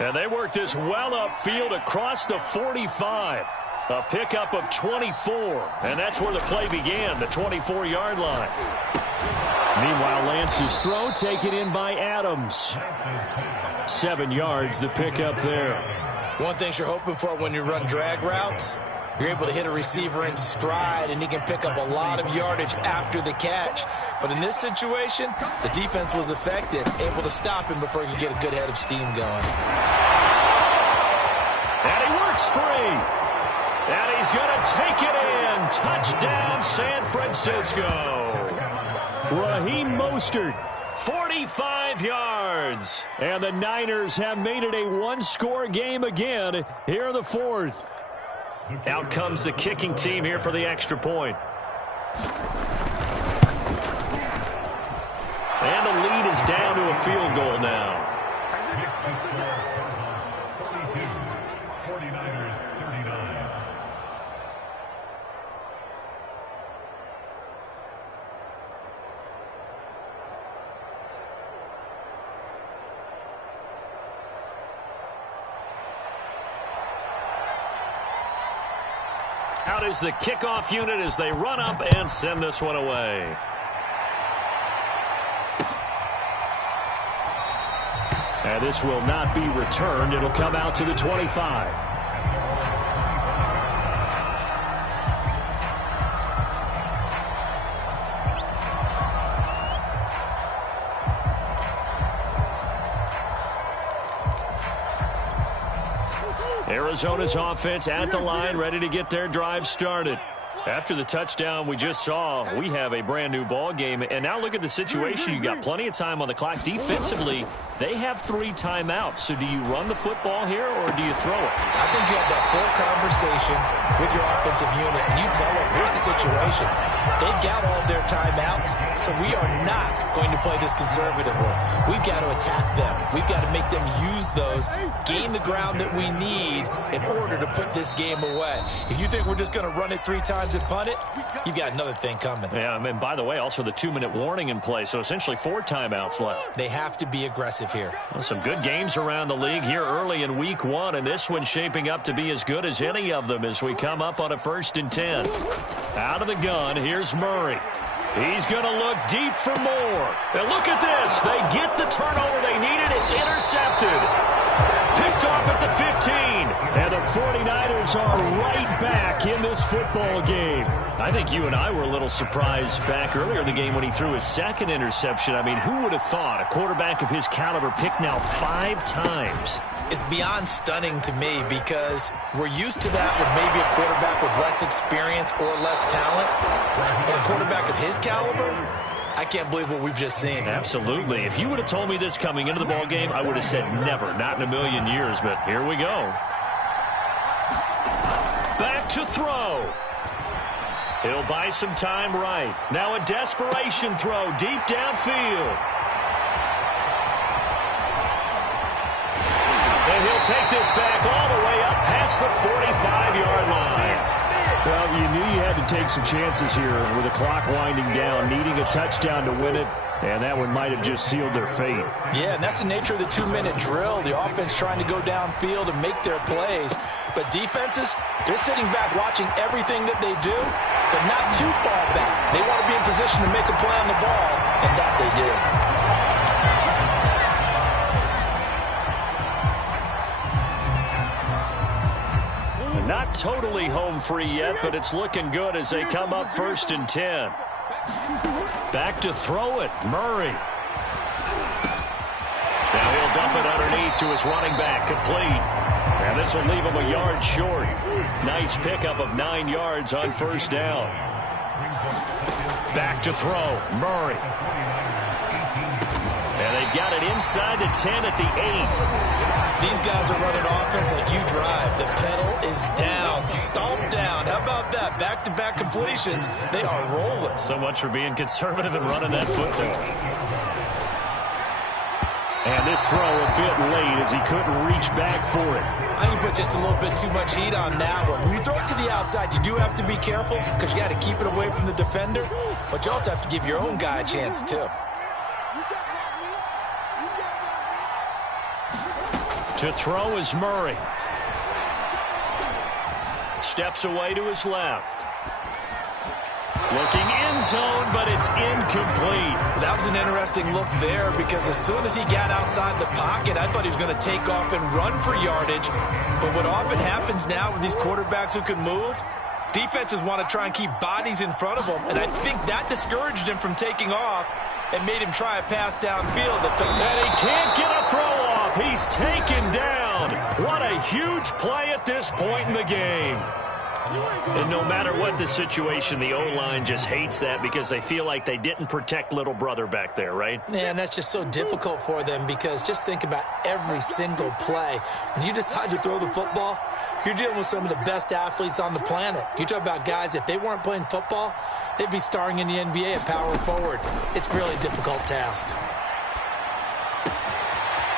And they work this well upfield across the 45. A pickup of 24. And that's where the play began, the 24-yard line. Meanwhile, Lance's throw taken in by Adams. 7 yards, the pickup there. One thing you're hoping for when you run drag routes, you're able to hit a receiver in stride, and he can pick up a lot of yardage after the catch. But in this situation, the defense was effective, able to stop him before he could get a good head of steam going. And he works free. And he's going to take it in. Touchdown, San Francisco. Raheem Mostert, 45 yards. And the Niners have made it a one-score game again here in the fourth. Out comes the kicking team here for the extra point. And the lead is down to a field goal now. Out is the kickoff unit as they run up and send this one away. And this will not be returned. It'll come out to the 25. Arizona's offense at the line, ready to get their drive started. After the touchdown we just saw, we have a brand new ball game. And now look at the situation. You got plenty of time on the clock. Defensively, they have 3 timeouts. So do you run the football here or do you throw it? I think you have that full conversation with your offensive unit, and you tell them, here's the situation. They've got all their timeouts, so we are not going to play this conservatively. We've got to attack them. We've got to make them use those, gain the ground that we need in order to put this game away. If you think we're just going to run it 3 times and punt it, you've got another thing coming. Yeah, and by the way, also the 2-minute warning in play, so essentially 4 timeouts left. They have to be aggressive here. Well, some good games around the league here early in week 1, and this one's shaping up to be as good as any of them as we come up on a 1st and 10. Out of the gun, here's Murray. He's going to look deep for more. And look at this. They get the turnover they needed. It's intercepted. Picked off at the 15. And the 49ers are right back in this football game. I think you and I were a little surprised back earlier in the game when he threw his 2nd interception. I mean, who would have thought a quarterback of his caliber picked now 5 times? It's beyond stunning to me because we're used to that with maybe a quarterback with less experience or less talent. But a quarterback of his caliber, I can't believe what we've just seen. Absolutely. If you would have told me this coming into the ball game, I would have said never, not in a million years. But here we go. Back to throw. He'll buy some time right. Now a desperation throw deep downfield. And he'll take this back all the way up take some chances here with the clock winding down, needing a touchdown to win it, and that one might have just sealed their fate. Yeah, and that's the nature of the 2-minute drill. The offense trying to go downfield and make their plays. But defenses, they're sitting back watching everything that they do, but not too far back. They want to be in position to make a play on the ball, and that they did. Not totally home free yet, but it's looking good as they come up 1st and 10. Back to throw it, Murray. Now he'll dump it underneath to his running back, complete. And this will leave him a yard short. Nice pickup of 9 yards on 1st down. Back to throw, Murray. And they've got it inside the 10 at the 8. These guys are running offense like you drive. The pedal is down, stomp down. How about that? Back-to-back completions. They are rolling. So much for being conservative and running that football. And this throw a bit late as he couldn't reach back for it. I think you put just a little bit too much heat on that one. When you throw it to the outside, you do have to be careful because you got to keep it away from the defender. But you also have to give your own guy a chance, too. To throw is Murray. Steps away to his left. Looking end zone, but it's incomplete. That was an interesting look there because as soon as he got outside the pocket, I thought he was going to take off and run for yardage. But what often happens now with these quarterbacks who can move, defenses want to try and keep bodies in front of them, and I think that discouraged him from taking off and made him try a pass downfield. And he can't get a throw off. He's taken down. What a huge play at this point in the game. And no matter what the situation, the O-line just hates that because they feel like they didn't protect little brother back there, right? Man, that's just so difficult for them because just think about every single play. When you decide to throw the football, you're dealing with some of the best athletes on the planet. You talk about guys, if they weren't playing football, they'd be starring in the NBA at power forward. It's a really difficult task.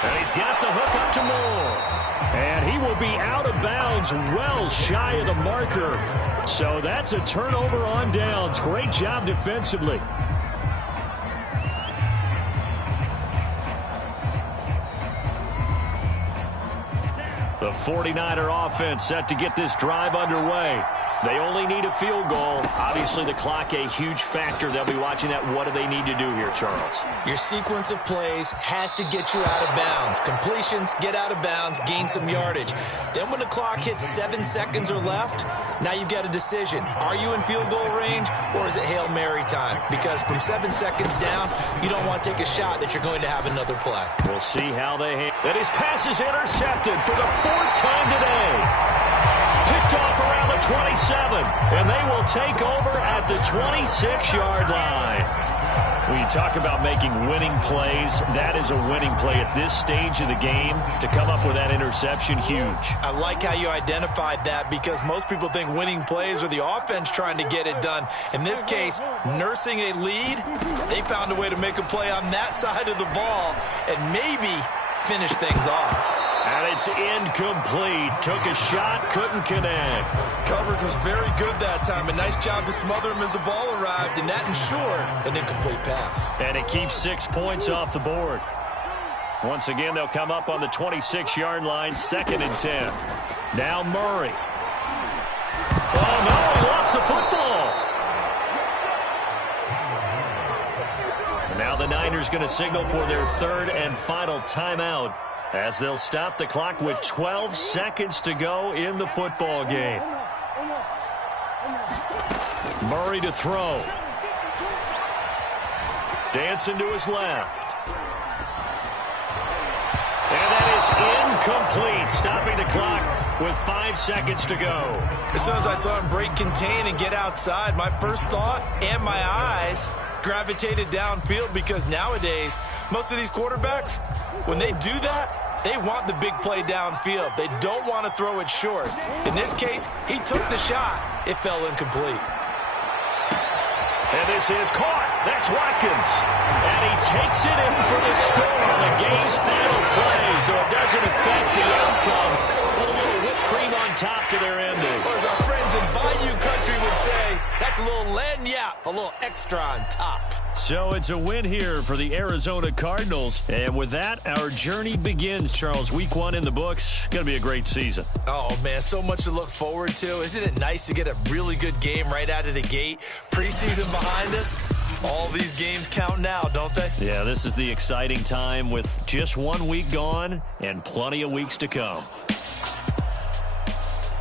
And he's got the hook up to Moore. And he will be out of bounds well shy of the marker. So that's a turnover on downs. Great job defensively. The 49er offense set to get this drive underway. They only need a field goal. Obviously, the clock a huge factor. They'll be watching that. What do they need to do here, Charles? Your sequence of plays has to get you out of bounds. Completions, get out of bounds, gain some yardage. Then when the clock hits 7 seconds or left, now you've got a decision. Are you in field goal range or is it Hail Mary time? Because from 7 seconds down, you don't want to take a shot that you're going to have another play. We'll see how they handle. And his pass is intercepted for the 4th time today. Picked off around the 27, and they will take over at the 26-yard line. When you talk about making winning plays, that is a winning play at this stage of the game. To come up with that interception, huge. I like how you identified that because most people think winning plays are the offense trying to get it done. In this case, nursing a lead, they found a way to make a play on that side of the ball and maybe finish things off. And it's incomplete. Took a shot, couldn't connect. Coverage was very good that time. A nice job to smother him as the ball arrived, and that ensured an incomplete pass. And it keeps 6 points off the board. Once again, they'll come up on the 26-yard line, 2nd and 10. Now Murray. Oh, no, he lost the football. And now the Niners going to signal for their 3rd and final timeout, as they'll stop the clock with 12 seconds to go in the football game. Murray to throw. Dancing to his left. And that is incomplete, stopping the clock with 5 seconds to go. As soon as I saw him break contain and get outside, my first thought and my eyes gravitated downfield because nowadays, most of these quarterbacks, when they do that, they want the big play downfield. They don't want to throw it short. In this case, he took the shot. It fell incomplete. And this is caught. That's Watkins. And he takes it in for the score on the game's final play, so it doesn't affect the outcome. Put a little whipped cream on top to their ending. Or as our friends in Bayou Country would say, that that's a little lead, yeah, a little extra on top. So it's a win here for the Arizona Cardinals. And with that, our journey begins, Charles. Week 1 in the books. Going to be a great season. Oh, man, so much to look forward to. Isn't it nice to get a really good game right out of the gate? Preseason behind us. All these games count now, don't they? Yeah, this is the exciting time with just 1 week gone and plenty of weeks to come.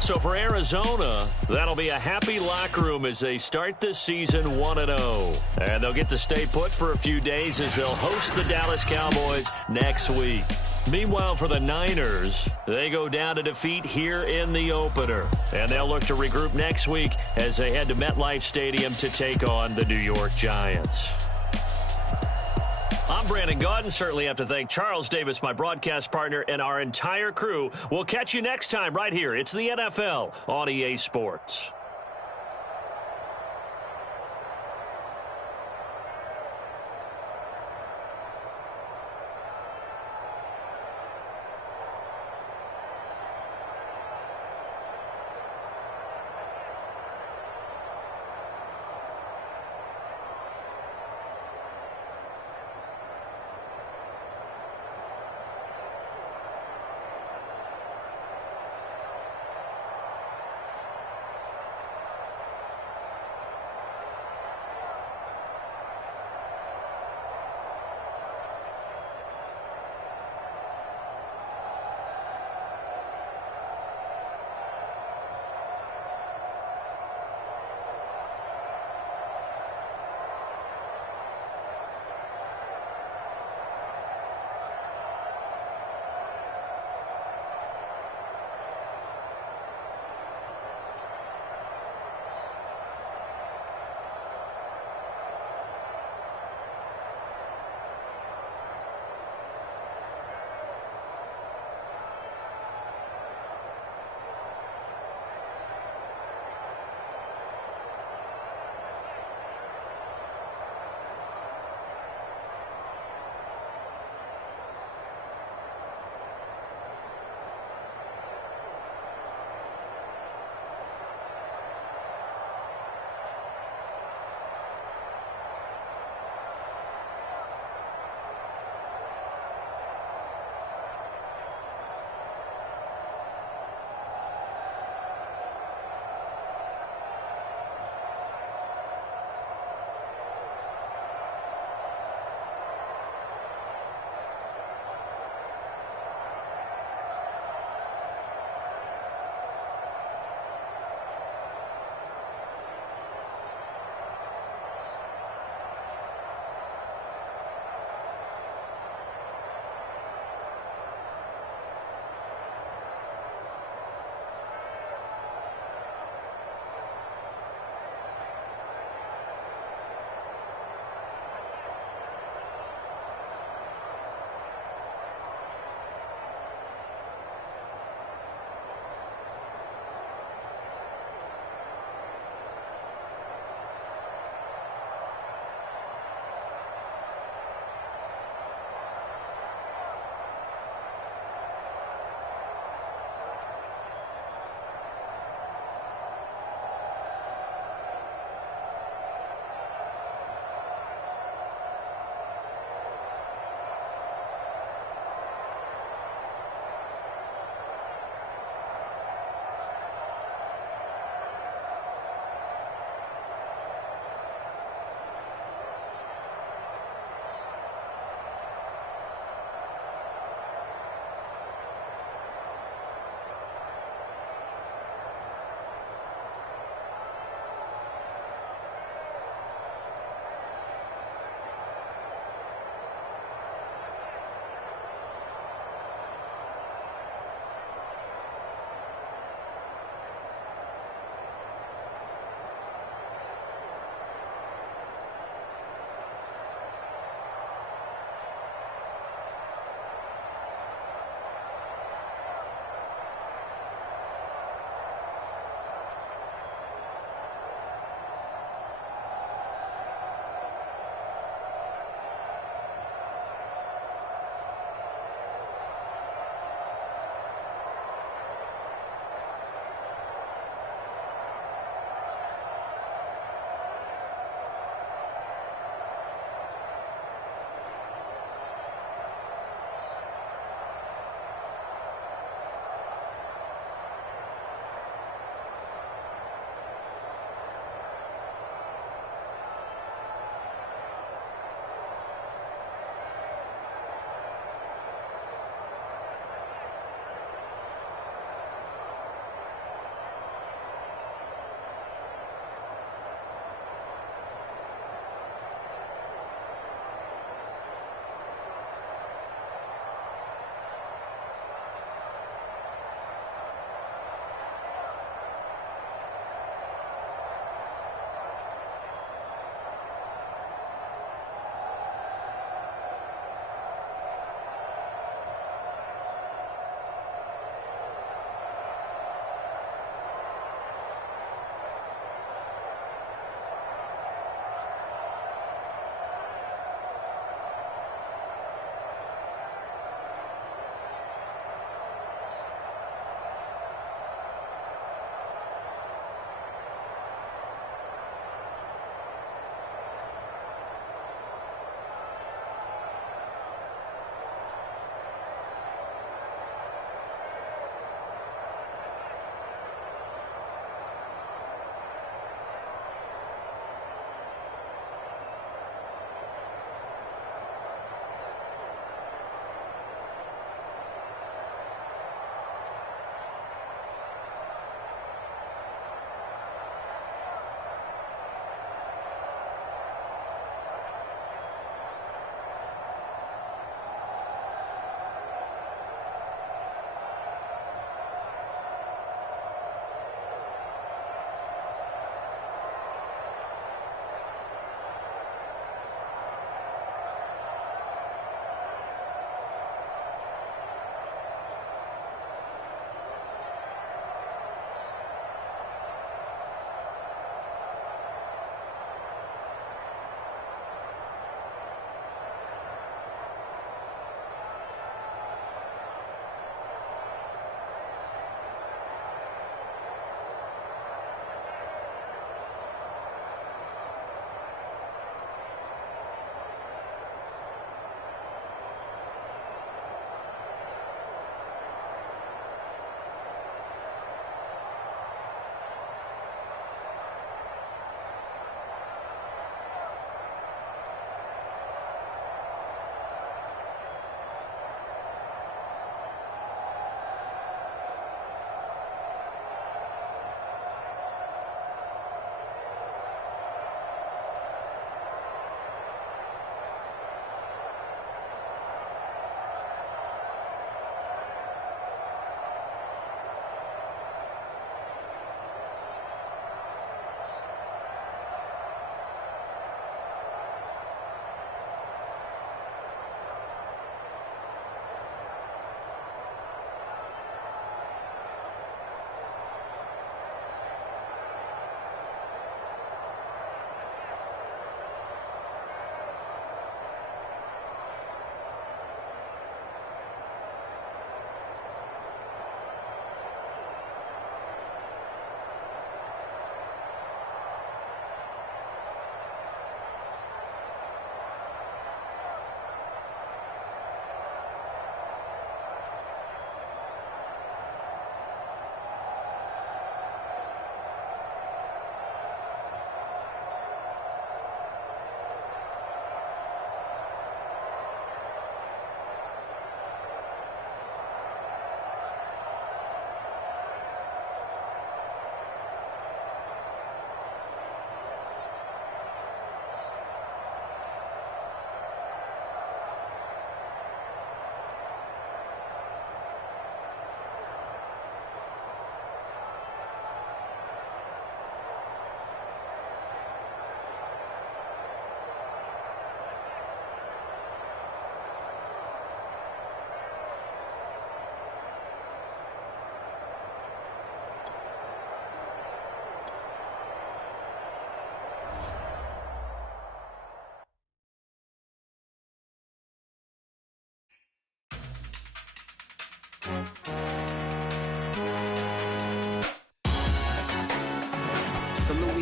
So for Arizona, that'll be a happy locker room as they start this season 1-0. And they'll get to stay put for a few days as they'll host the Dallas Cowboys next week. Meanwhile, for the Niners, they go down to defeat here in the opener. And they'll look to regroup next week as they head to MetLife Stadium to take on the New York Giants. I'm Brandon Gaudin. Certainly have to thank Charles Davis, my broadcast partner, and our entire crew. We'll catch you next time right here. It's the NFL on EA Sports.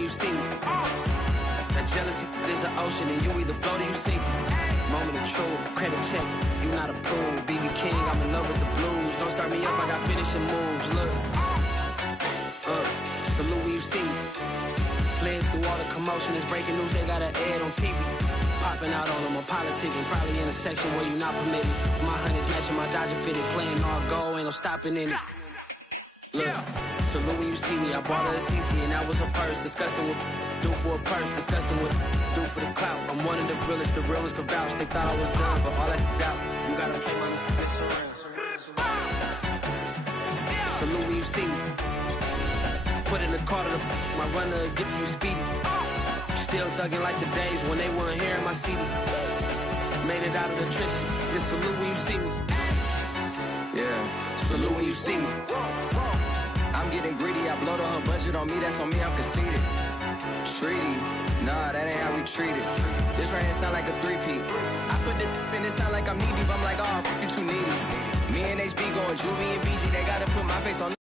you see me. That jealousy is an ocean, and you either float or you sink. Moment of truth, credit check, you not approved. BB King, I'm in love with the blues. Don't start me up, I got finishing moves. Look, salute when you see me. Slid through all the commotion, it's breaking news, they got an ad on TV. Popping out on them, I'm politicking, probably in a section where you not permitted. My honey's matching my Dodger fitted, playing all goal, ain't no stopping in it. Look, salute when you see me, I bought her a CC and that was her purse. Disgusting with do for a purse, disgusting with do for the clout. I'm one of the realest could vouch. They thought I was done, but all that out, you gotta play my next around. Salute when you see me. Put in the car to my runner, get to you speedy. Still thugging like the days when they weren't here in my CD. Made it out of the trenches, just salute when you see me. Yeah, salute when you see me. I'm getting greedy, I blowed up her budget on me, that's on me, I'm conceited. Treaty, nah, that ain't how we treat it. This right here sound like a three-peat. I put the in it sound like I'm knee deep, I'm like, oh, you too needy. Me and HB going Juvie and BG, they gotta put my face on